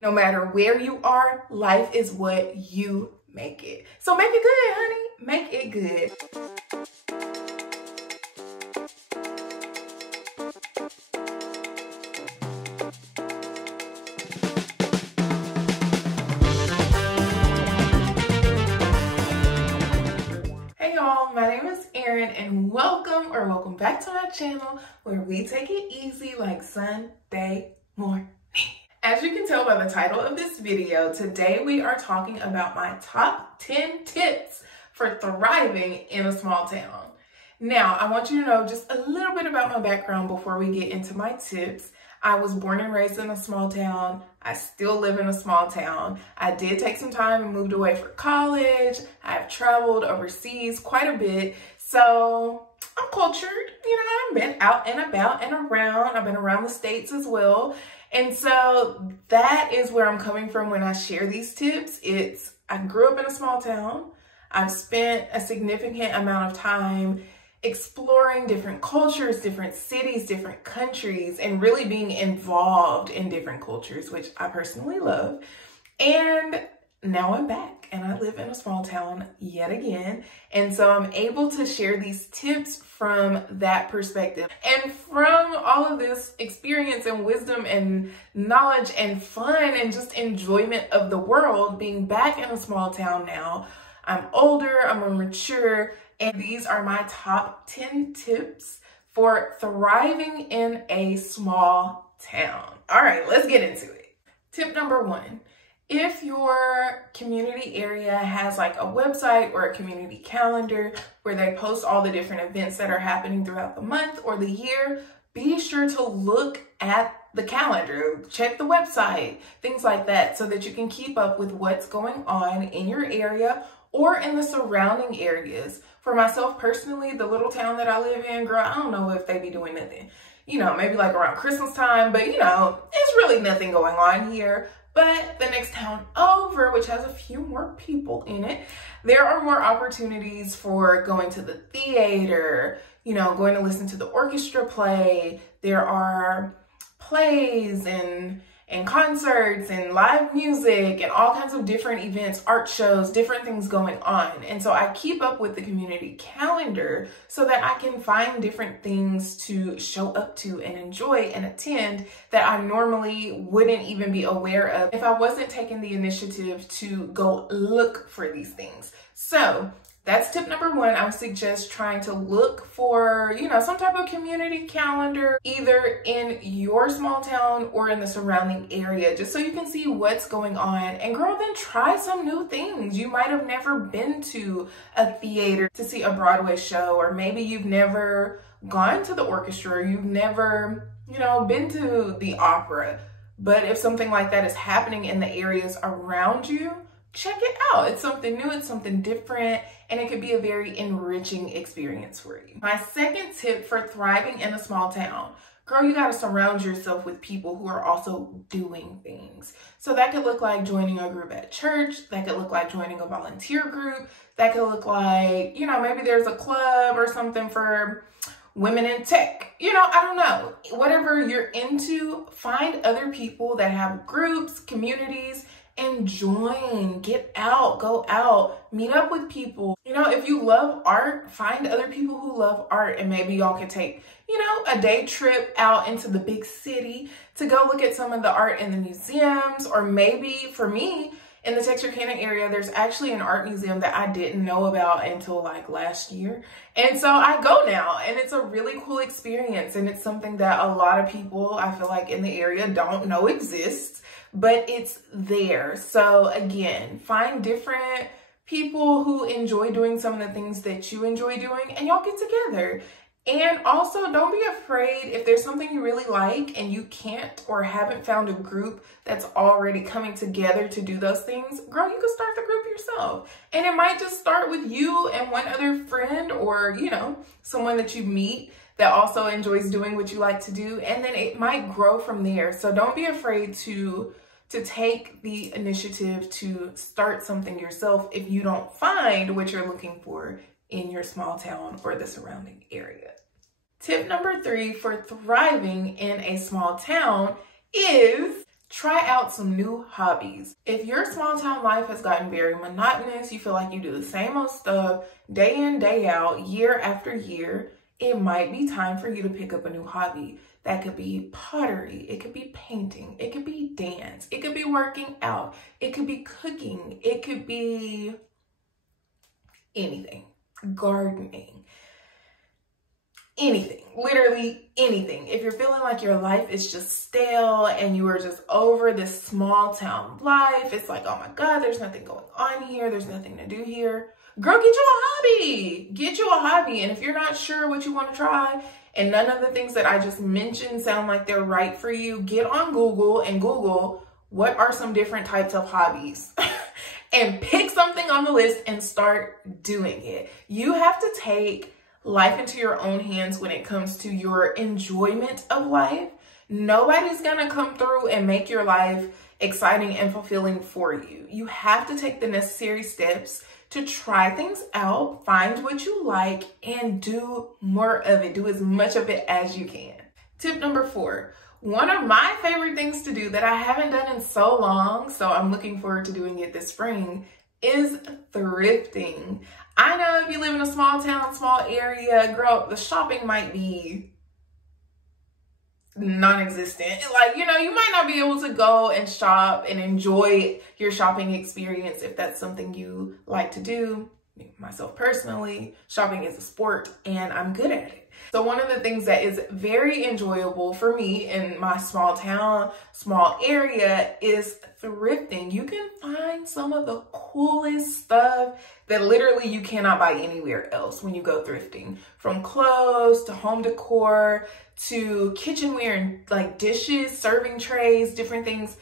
No matter where you are, life is what you make it. So make it good, honey. Make it good. Hey y'all, my name is Erin and welcome back to my channel where we take it easy like Sunday morning. As you can tell by the title of this video, today we are talking about my top 10 tips for thriving in a small town. Now, I want you to know just a little bit about my background before we get into my tips. I was born and raised in a small town. I still live in a small town. I did take some time and moved away for college. I've traveled overseas quite a bit. So I'm cultured, I've been out and about and around. I've been around the States as well. And so that is where I'm coming from when I share these tips. I grew up in a small town. I've spent a significant amount of time exploring different cultures, different cities, different countries, and really being involved in different cultures, which I personally love. And now I'm back and I live in a small town yet again. And so I'm able to share these tips from that perspective. And from all of this experience and wisdom and knowledge and fun and just enjoyment of the world, being back in a small town now, I'm older, I'm more mature, and these are my top 10 tips for thriving in a small town. All right, let's get into it. Tip number 1. If your community area has like a website or a community calendar where they post all the different events that are happening throughout the month or the year, be sure to look at the calendar, check the website, things like that, so that you can keep up with what's going on in your area or in the surrounding areas. For myself personally, the little town that I live in, girl, I don't know if they be doing nothing, maybe like around Christmas time, but it's really nothing going on here. But the next town over, which has a few more people in it, there are more opportunities for going to the theater, going to listen to the orchestra play. There are plays and concerts and live music and all kinds of different events, art shows, different things going on. And so I keep up with the community calendar so that I can find different things to show up to and enjoy and attend that I normally wouldn't even be aware of if I wasn't taking the initiative to go look for these things. So that's tip number 1. I would suggest trying to look for, some type of community calendar, either in your small town or in the surrounding area, just so you can see what's going on. And girl, then try some new things. You might have never been to a theater to see a Broadway show, or maybe you've never gone to the orchestra, or you've never, been to the opera. But if something like that is happening in the areas around you, check it out. It's something new, it's something different, and it could be a very enriching experience for you. My second tip for thriving in a small town, girl, you gotta surround yourself with people who are also doing things. So that could look like joining a group at church, that could look like joining a volunteer group, that could look like, maybe there's a club or something for women in tech. I don't know. Whatever you're into, find other people that have groups, communities, and join, get out, go out, meet up with people. If you love art, find other people who love art, and maybe y'all could take, a day trip out into the big city to go look at some of the art in the museums. Or maybe for me, in the Texarkana area, there's actually an art museum that I didn't know about until like last year. And so I go now, and it's a really cool experience. And it's something that a lot of people, I feel like, in the area don't know exists, but it's there. So again, find different people who enjoy doing some of the things that you enjoy doing, and y'all get together. And also, don't be afraid if there's something you really like and you can't or haven't found a group that's already coming together to do those things. Girl, you can start the group yourself. And it might just start with you and one other friend, or, someone that you meet that also enjoys doing what you like to do. And then it might grow from there. So don't be afraid to take the initiative to start something yourself if you don't find what you're looking for in your small town or the surrounding area. Tip number 3 for thriving in a small town is Try out some new hobbies. If your small town life has gotten very monotonous, you feel like you do the same old stuff day in, day out, year after year, it might be time for you to pick up a new hobby. That could be pottery, it could be painting, it could be dance, it could be working out, it could be cooking, it could be anything, gardening, anything, literally anything. If you're feeling like your life is just stale and you are just over this small town life, it's like, oh my God, there's nothing going on here, there's nothing to do here. Girl, get you a hobby. Get you a hobby. And if you're not sure what you want to try and none of the things that I just mentioned sound like they're right for you, get on Google and Google what are some different types of hobbies and pick something on the list and start doing it. You have to take life into your own hands when it comes to your enjoyment of life. Nobody's gonna come through and make your life exciting and fulfilling for you. You have to take the necessary steps to try things out, find what you like, and do more of it. Do as much of it as you can. Tip number 4. One of my favorite things to do that I haven't done in so long, so I'm looking forward to doing it this spring, is thrifting. I know if you live in a small town, small area, girl, the shopping might be non-existent. Like, you know, you might not be able to go and shop and enjoy your shopping experience if that's something you like to do. Myself personally, shopping is a sport and I'm good at it. So one of the things that is very enjoyable for me in my small town, small area is thrifting. You can find some of the coolest stuff that literally you cannot buy anywhere else when you go thrifting. From clothes to home decor to kitchenware and like dishes, serving trays, different things.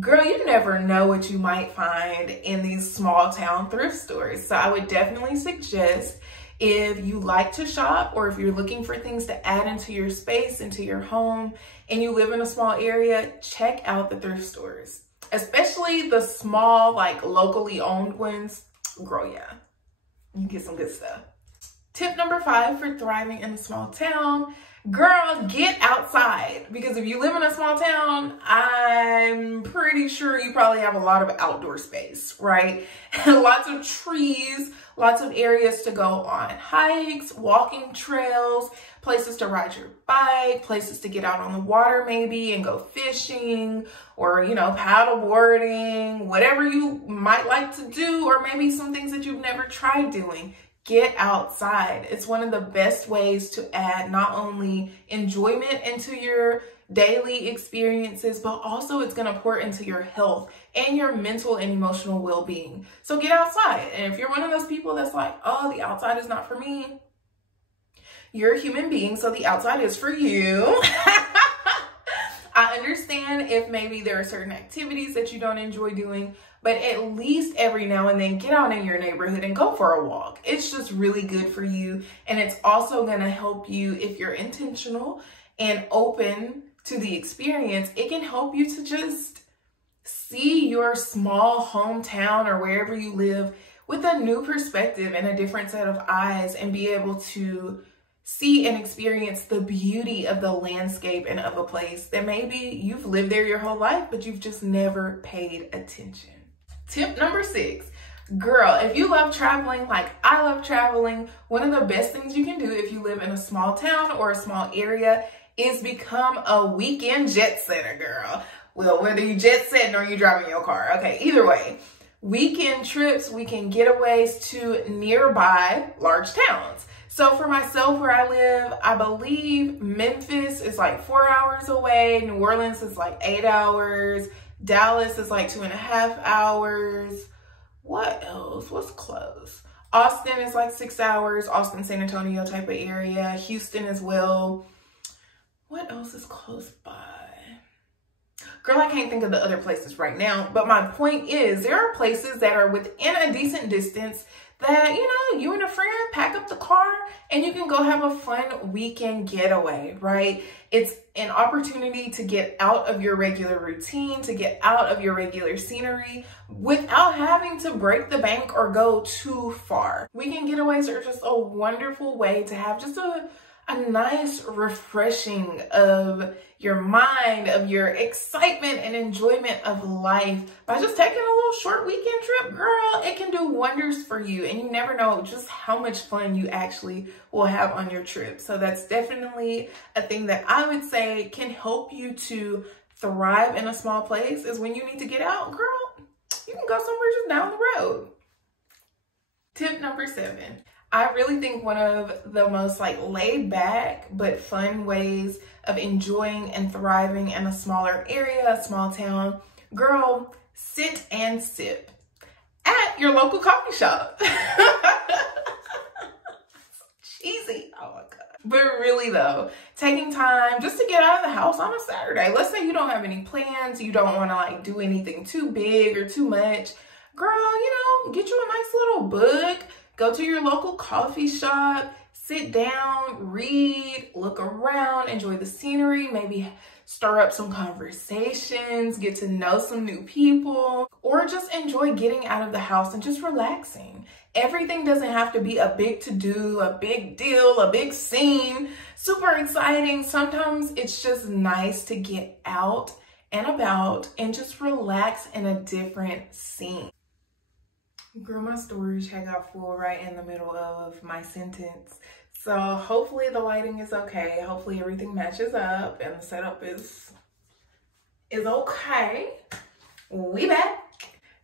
Girl, you never know what you might find in these small town thrift stores. So I would definitely suggest, if you like to shop or if you're looking for things to add into your space, into your home, and you live in a small area, check out the thrift stores, especially the small, like locally owned ones. Girl, yeah, you get some good stuff. Tip number 5 for thriving in a small town. Girl, get outside, because if you live in a small town, I'm pretty sure you probably have a lot of outdoor space, right? Lots of trees, lots of areas to go on hikes, walking trails, places to ride your bike, places to get out on the water maybe and go fishing or, you know, paddle boarding, whatever you might like to do, or maybe some things that you've never tried doing. Get outside. It's one of the best ways to add not only enjoyment into your daily experiences, but also it's going to pour into your health and your mental and emotional well-being. So get outside. And if you're one of those people that's like, oh, the outside is not for me, you're a human being, so the outside is for you. I understand if maybe there are certain activities that you don't enjoy doing, but at least every now and then get out in your neighborhood and go for a walk. It's just really good for you. And it's also gonna help you, if you're intentional and open to the experience, it can help you to just see your small hometown or wherever you live with a new perspective and a different set of eyes, and be able to see and experience the beauty of the landscape and of a place that maybe you've lived there your whole life, but you've just never paid attention. Tip number 6, girl, if you love traveling like I love traveling, one of the best things you can do if you live in a small town or a small area is become a weekend jet setter, girl. Well, whether you jet setting or you driving your car, okay, either way. Weekend trips, weekend getaways to nearby large towns. So for myself, where I live, I believe Memphis is like 4 hours away. New Orleans is like 8 hours. Dallas is like 2.5 hours. What else? What's close? Austin is like 6 hours. Austin, San Antonio type of area. Houston as well. What else is close by? Girl, I can't think of the other places right now. But my point is, there are places that are within a decent distance that, you know, you and a friend pack up the car and you can go have a fun weekend getaway, right? It's an opportunity to get out of your regular routine, to get out of your regular scenery without having to break the bank or go too far. Weekend getaways are just a wonderful way to have just a a nice refreshing of your mind, of your excitement and enjoyment of life by just taking a little short weekend trip. Girl, it can do wonders for you, and you never know just how much fun you actually will have on your trip. So that's definitely a thing that I would say can help you to thrive in a small place, is when you need to get out, girl, you can go somewhere just down the road. Tip number 7. I really think one of the most laid back but fun ways of enjoying and thriving in a smaller area, a small town, girl, sit and sip at your local coffee shop. Cheesy, oh my God. But really though, taking time just to get out of the house on a Saturday. Let's say you don't have any plans, you don't want to do anything too big or too much. Girl, get you a nice little book, go to your local coffee shop, sit down, read, look around, enjoy the scenery, maybe stir up some conversations, get to know some new people, or just enjoy getting out of the house and just relaxing. Everything doesn't have to be a big to-do, a big deal, a big scene, super exciting. Sometimes it's just nice to get out and about and just relax in a different scene. Girl, my storage had got full right in the middle of my sentence. So hopefully the lighting is okay. Hopefully everything matches up and the setup is okay. We back.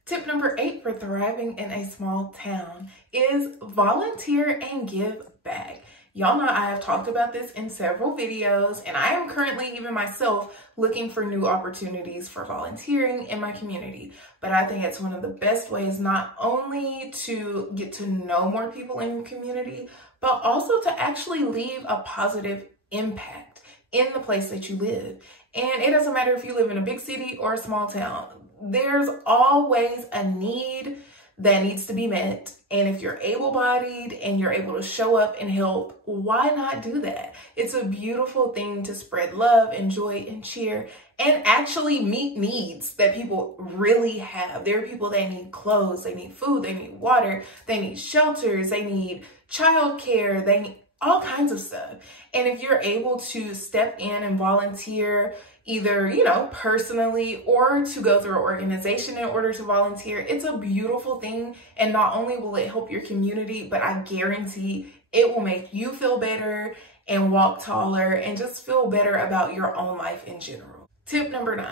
Tip number 8 for thriving in a small town is volunteer and give back. Y'all know I have talked about this in several videos, and I am currently even myself looking for new opportunities for volunteering in my community. But I think it's one of the best ways not only to get to know more people in your community, but also to actually leave a positive impact in the place that you live. And it doesn't matter if you live in a big city or a small town. There's always a need that needs to be met. And if you're able-bodied and you're able to show up and help, why not do that? It's a beautiful thing to spread love and joy and cheer and actually meet needs that people really have. There are people that need clothes, they need food, they need water, they need shelters, they need childcare, they need all kinds of stuff. And if you're able to step in and volunteer, either, personally or to go through an organization in order to volunteer, it's a beautiful thing. And not only will it help your community, but I guarantee it will make you feel better and walk taller and just feel better about your own life in general. Tip number 9,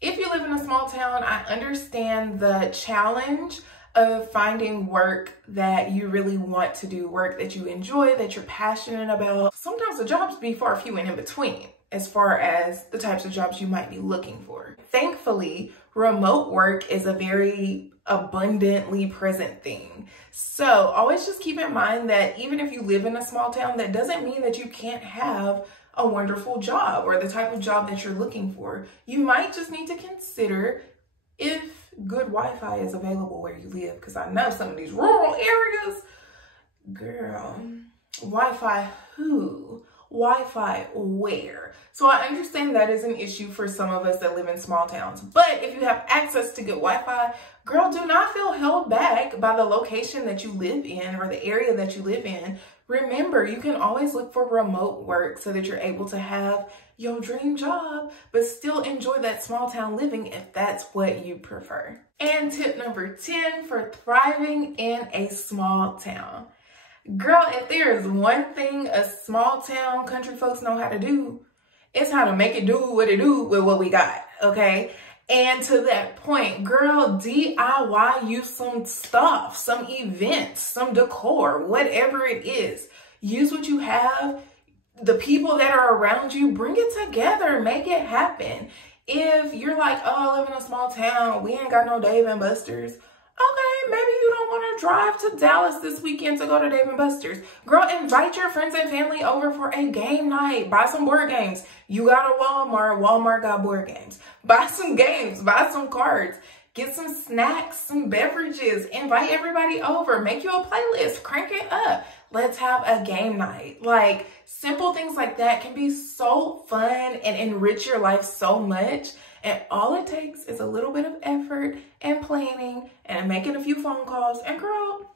if you live in a small town, I understand the challenge of finding work that you really want to do, work that you enjoy, that you're passionate about. Sometimes the jobs be far few and in between as far as the types of jobs you might be looking for. Thankfully, remote work is a very abundantly present thing. So always just keep in mind that even if you live in a small town, that doesn't mean that you can't have a wonderful job or the type of job that you're looking for. You might just need to consider if good Wi-Fi is available where you live, because I know some of these rural areas, girl, Wi-Fi who? Wi-Fi where? So I understand that is an issue for some of us that live in small towns, but if you have access to good Wi-Fi, girl, do not feel held back by the location that you live in or the area that you live in. Remember, you can always look for remote work so that you're able to have your dream job, but still enjoy that small town living if that's what you prefer. And tip number 10 for thriving in a small town. Girl, if there is one thing a small town country folks know how to do, it's how to make it do what it do with what we got, okay? And to that point, girl, DIY you some stuff, some events, some decor, whatever it is. Use what you have. The people that are around you, bring it together, make it happen. If you're like, oh, I live in a small town, we ain't got no Dave & Buster's. Okay, maybe you don't want to drive to Dallas this weekend to go to Dave & Buster's. Girl, invite your friends and family over for a game night. Buy some board games. You got a Walmart. Walmart got board games. Buy some games. Buy some cards. Get some snacks, some beverages. Invite everybody over. Make you a playlist. Crank it up. Let's have a game night. Like, simple things like that can be so fun and enrich your life so much. And all it takes is a little bit of effort and planning and making a few phone calls. And girl,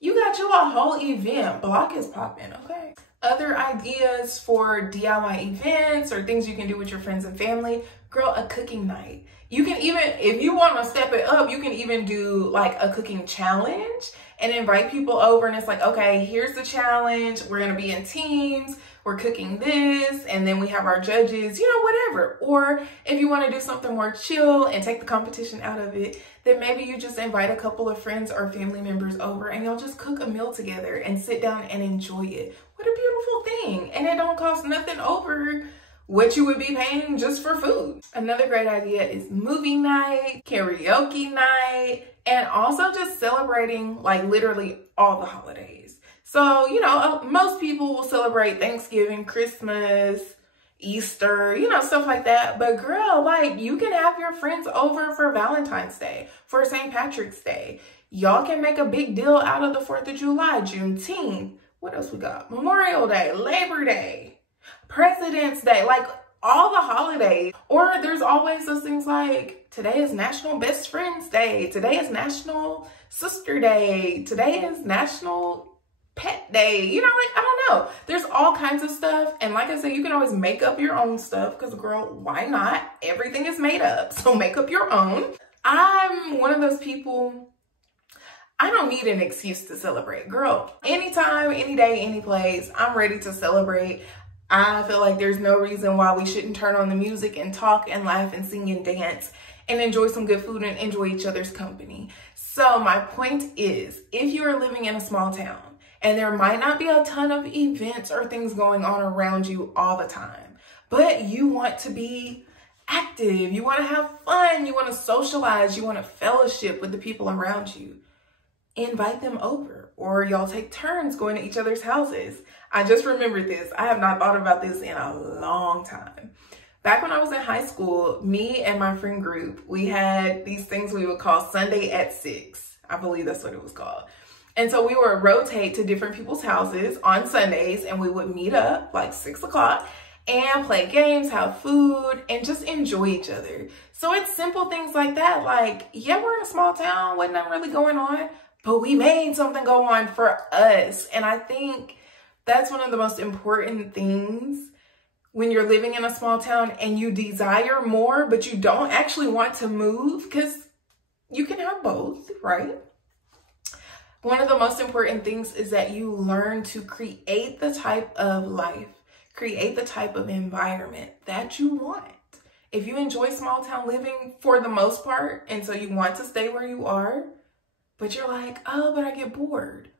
you got you a whole event. Block is popping, okay? Other ideas for DIY events or things you can do with your friends and family, girl, a cooking night. You can even, if you want to step it up, you can even do like a cooking challenge and invite people over, and it's like, okay, here's the challenge. We're going to be in teams. We're cooking this, and then we have our judges, you know, whatever. Or if you want to do something more chill and take the competition out of it, then maybe you just invite a couple of friends or family members over and y'all just cook a meal together and sit down and enjoy it. What a beautiful thing. And it don't cost nothing over what you would be paying just for food. Another great idea is movie night, karaoke night, and also just celebrating like literally all the holidays. So, you know, most people will celebrate Thanksgiving, Christmas, Easter, you know, stuff like that. But girl, like, you can have your friends over for Valentine's Day, for St. Patrick's Day. Y'all can make a big deal out of the 4th of July, Juneteenth. What else we got? Memorial Day, Labor Day, President's Day, like all the holidays. Or there's always those things like, today is National Best Friends Day. Today is National Sister Day. Today is National Pet Day. You know, like, I don't know. There's all kinds of stuff. And like I said, you can always make up your own stuff because, girl, why not? Everything is made up. So make up your own. I'm one of those people, I don't need an excuse to celebrate. Girl, anytime, any day, any place, I'm ready to celebrate. I feel like there's no reason why we shouldn't turn on the music and talk and laugh and sing and dance and enjoy some good food and enjoy each other's company. So my point is, if you are living in a small town and there might not be a ton of events or things going on around you all the time, but you want to be active, you want to have fun, you want to socialize, you want to fellowship with the people around you, invite them over, or y'all take turns going to each other's houses. I just remembered this. I have not thought about this in a long time. Back when I was in high school, me and my friend group, we had these things we would call Sunday at 6. I believe that's what it was called. And so we would rotate to different people's houses on Sundays, and we would meet up like 6 o'clock and play games, have food, and just enjoy each other. So it's simple things like that. Like, yeah, we're in a small town, wasn't nothing really going on, but we made something go on for us. And I think that's one of the most important things when you're living in a small town and you desire more, but you don't actually want to move, because you can have both, right? One of the most important things is that you learn to create the type of life, create the type of environment that you want. If you enjoy small town living for the most part, and so you want to stay where you are, but you're like, oh, but I get bored,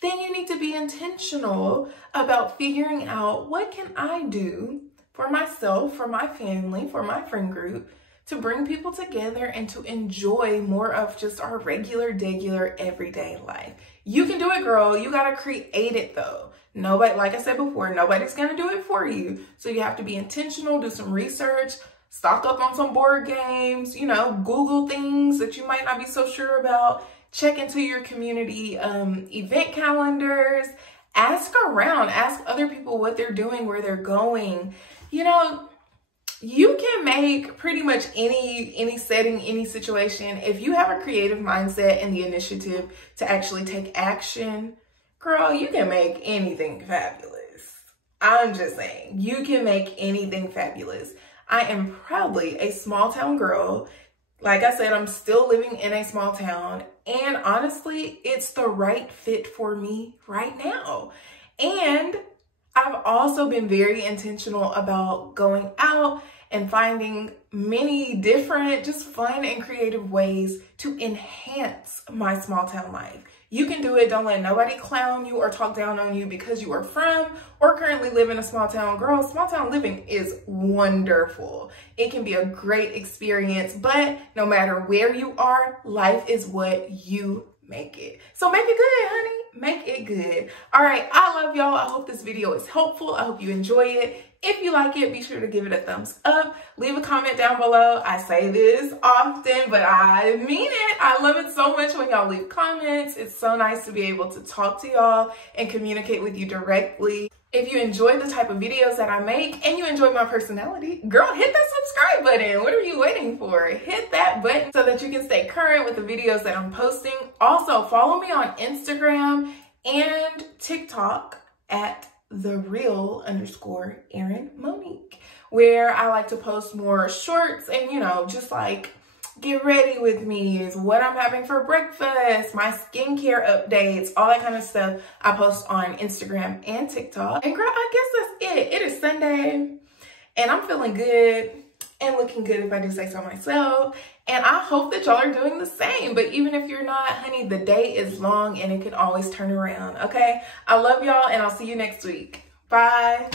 then you need to be intentional about figuring out, what can I do for myself, for my family, for my friend group, to bring people together and to enjoy more of just our regular, everyday life. You can do it, girl. You got to create it though. Nobody, like I said before, nobody's going to do it for you. So you have to be intentional, do some research, stock up on some board games, you know, Google things that you might not be so sure about. Check into your community event calendars, ask around, ask other people what they're doing, where they're going. You know, you can make pretty much any setting, any situation. If you have a creative mindset and the initiative to actually take action, girl, you can make anything fabulous. I'm just saying, you can make anything fabulous. I am proudly a small town girl. Like I said, I'm still living in a small town, and honestly, it's the right fit for me right now. And I've also been very intentional about going out and finding many different, just fun and creative ways to enhance my small town life. You can do it. Don't let nobody clown you or talk down on you because you are from or currently live in a small town. Girl, small town living is wonderful. It can be a great experience, but no matter where you are, life is what you make it. So make it good, honey. Make it good. All right, I love y'all. I hope this video is helpful. I hope you enjoy it. If you like it, be sure to give it a thumbs up. Leave a comment down below. I say this often, but I mean it. I love it so much when y'all leave comments. It's so nice to be able to talk to y'all and communicate with you directly. If you enjoy the type of videos that I make and you enjoy my personality, girl, hit that subscribe button. What are you waiting for? Hit that button so that you can stay current with the videos that I'm posting. Also, follow me on Instagram and TikTok at @thereal_Erin Monique, where I like to post more shorts and, you know, just like get ready with me, is what I'm having for breakfast, my skincare updates, all that kind of stuff. I post on Instagram and TikTok. And girl, I guess that's it. It is Sunday and I'm feeling good and looking good, if I do say so myself. And I hope that y'all are doing the same. But even if you're not, honey, the day is long and it can always turn around, okay? I love y'all and I'll see you next week. Bye.